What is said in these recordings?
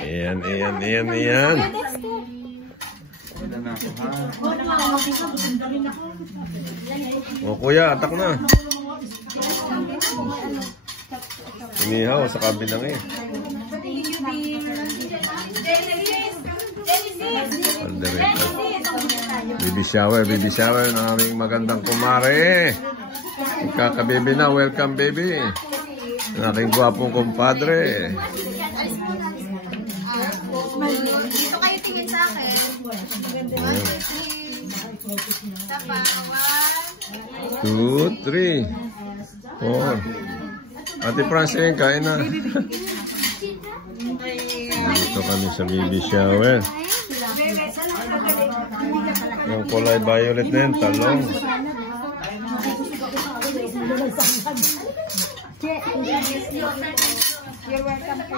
Ayan, ayan, ayan, ayan. O kuya, atak na. Inihaw sa kabilang eh. Baby shower ng aming magandang kumare. Ikakababy na, welcome baby. Ang aking gwapong kumpadre. Dito kayo tingin sa akin. 2, 3, 4. Ate Francine, kain na. Dito kami sa baby shower. Yung kulay violet na yan, talong.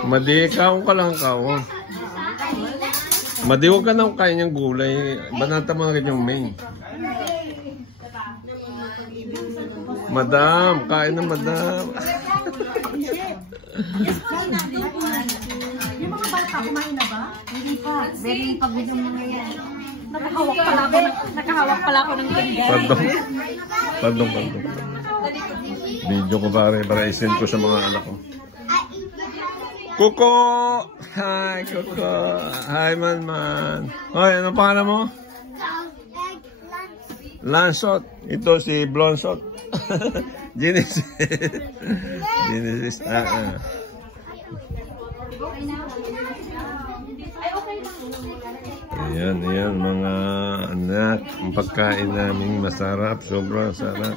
Madi, kaon ka lang, kaon. Madi, huwag ka na kain yung gulay. Banata mo na rin yung main. Madam, kain na madam. Yung mga bata, kumain na ba? Hindi pa. Very pagbilang mga yan. Nakahawak pala ako ng ganda. Pardon. Video ko para isend ko sa mga anak ko. Kuko! Hi, Kuko! Hi, man. Hoy, ano pangalan mo? Lansot. Ito si Blonsot. Genesis. Genesis. Ayan, mga anak. Ang pagkain namin masarap. Sobrang sarap.